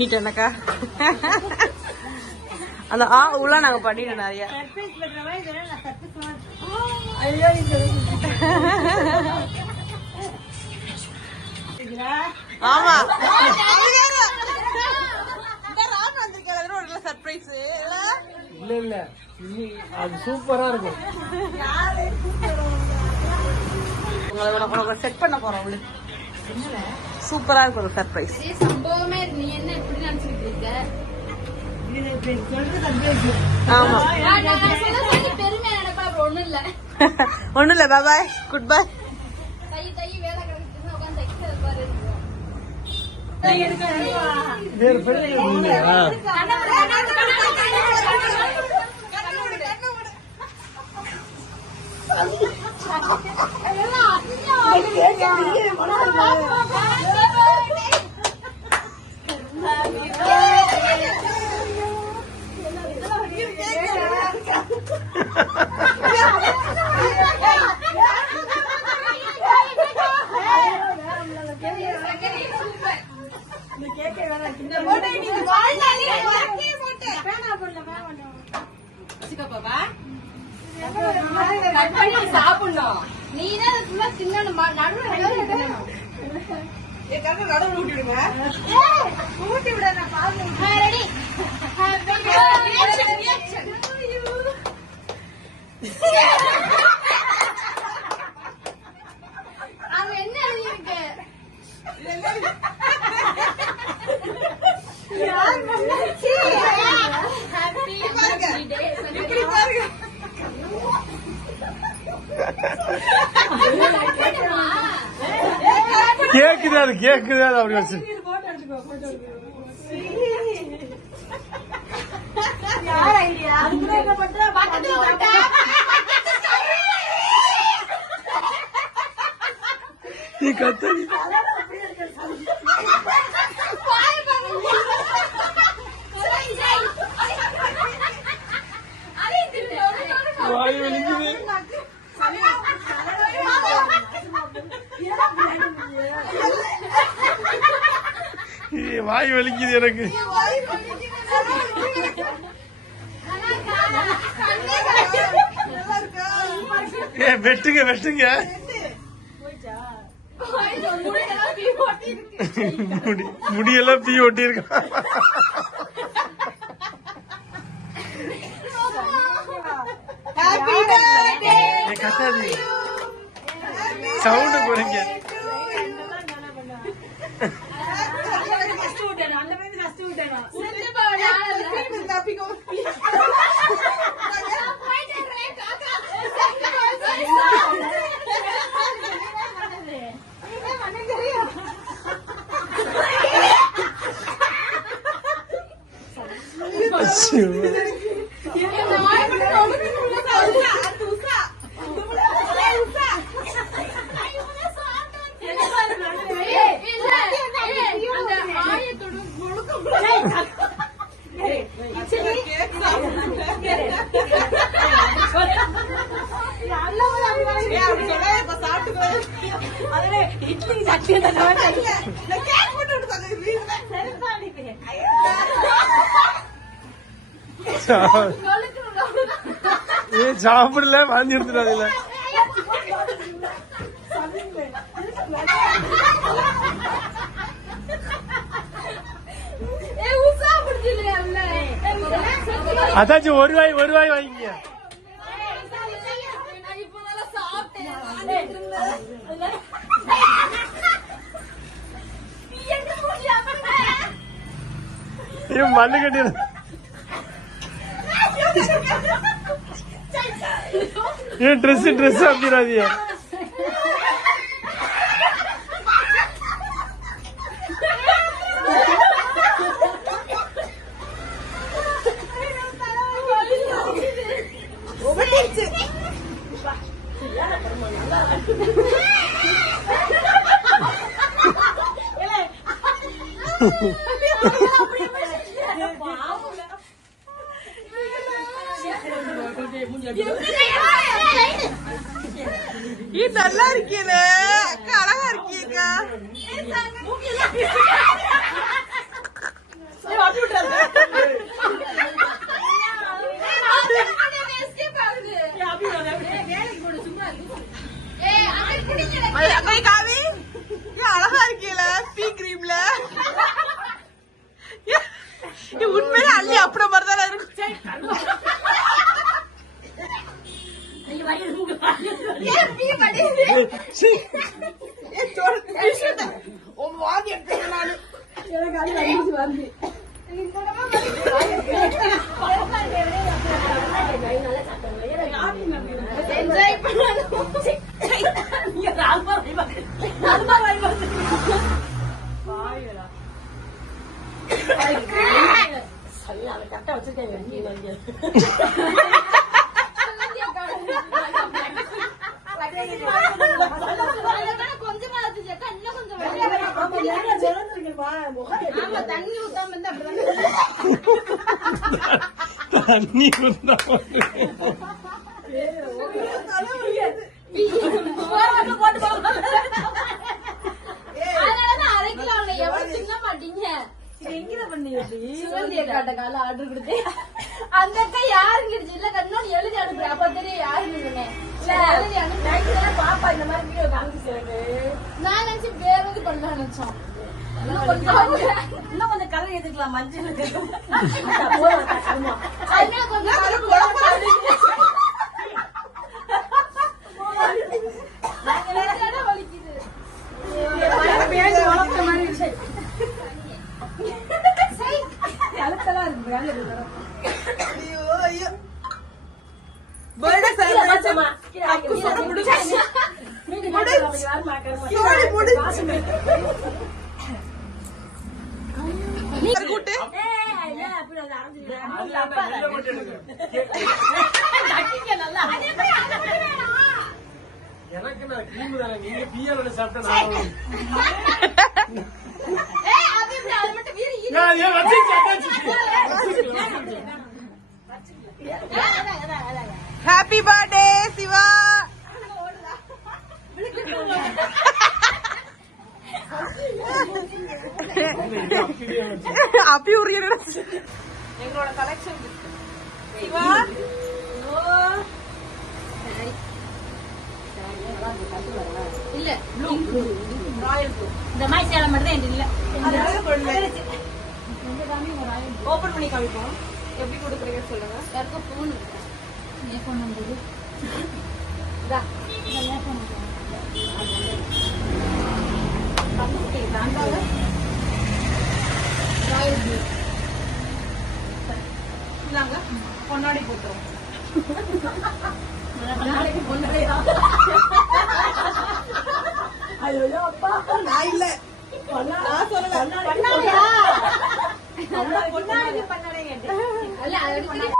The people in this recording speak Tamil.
பண்ணிட்டேனக்கா. அந்த உள்ள நாங்க பண்ணிட்டோம் நிறைய. ஆமா சர்ப்ரைஸ் இல்ல இல்ல அது சூப்பரா இருக்கும். உங்களை செட் பண்ண போறோம். சூப்பரா இருக்கும் ஒரு சர்ப்ரைஸ். சம்பவமே நீ என்ன இப்படி நினைச்சிட்டு இருக்க? ஆமா பெருமையா நினைப்பா. ஒண்ணும் இல்ல ஒண்ணும் இல்ல. பாய் பாய், குட் பை. தை வேலை கிடைக்குது உட்காந்து தைக்கிறது பாரு. சாப்பிடணும். நீ தான் தின்னணும். நடுவில் ஊட்டி விடுங்க. ஊட்டி விட அவன் என்ன எழுதியிருக்கு? கேக்குதாரு கேக்குதாரு அப்படி வச்சு நீ கத்தடி வாய் வலிக்குது. வாய் வலிக்குது எனக்கு. வெட்டுங்க வெட்டுங்க. முடியெல்லாம் பீ ஒட்டி இருக்கு. கத்தாது சவுண்ட் குறைங்க. சாப்பிடல வாந்தி எடுத்துடாதுல. அதாச்சும் ஒரு வாய் வாங்கிங்க. மண்ணு கட்டி ஏன் ட்ரெஸ் அப்படிராதியா? நல்லா இருக்கீல அக்கா, அழகா இருக்கீங்க. காவி அழகா இருக்கீல பீ கிரீம்ல உண்மையில அள்ளி அப்படி மாதிரிதான் இருக்கும். தண்ணி ஊத்தாம இருந்தா தண்ணி இருந்தா அரை கிலோ எவ்வளவு திங்க மாட்டீங்க. ஆர்டர் கொடுத்து அந்த அக்கா யாருங்கிடுச்சு இல்ல கண்ணோட எழுதி அனுப்புறேன் அப்ப தெரியும் யாருன்னு பாப்பா இந்த மாதிரி வீடியோ காமிச்சு நான் நினைச்சு வேறது பண்ண நினைச்சோம். இன்னும் கொஞ்சம் கலர் ஏத்துக்கலாம் மஞ்சள் வலிக்குது கழுத்தெல்லாம் இருக்கு. எனக்கு நான் கிரீம் தானே நீங்க பியரோட சாப்பிட்டா ஹாப்பி பர்த்டே சிவா. அப்படி ஒரு எங்களோட கலெக்ஷன் சிவா. இல்ல இந்த மாதிரி சேலை மட்டும் தான் இல்ல ஓபன் பண்ணி காமிப்போம். எப்படி கொடுக்குறீங்க சொல்லுங்க. யாருக்கும் போன் என் போன் நம்பர் பொன்னாடி போட்டுரும். ஐயோ அப்பா நான் இல்ல நான் சொல்லல. பொன்னாடியா பொன்னாடி பண்ணாதே கேட்டேன். அல்ல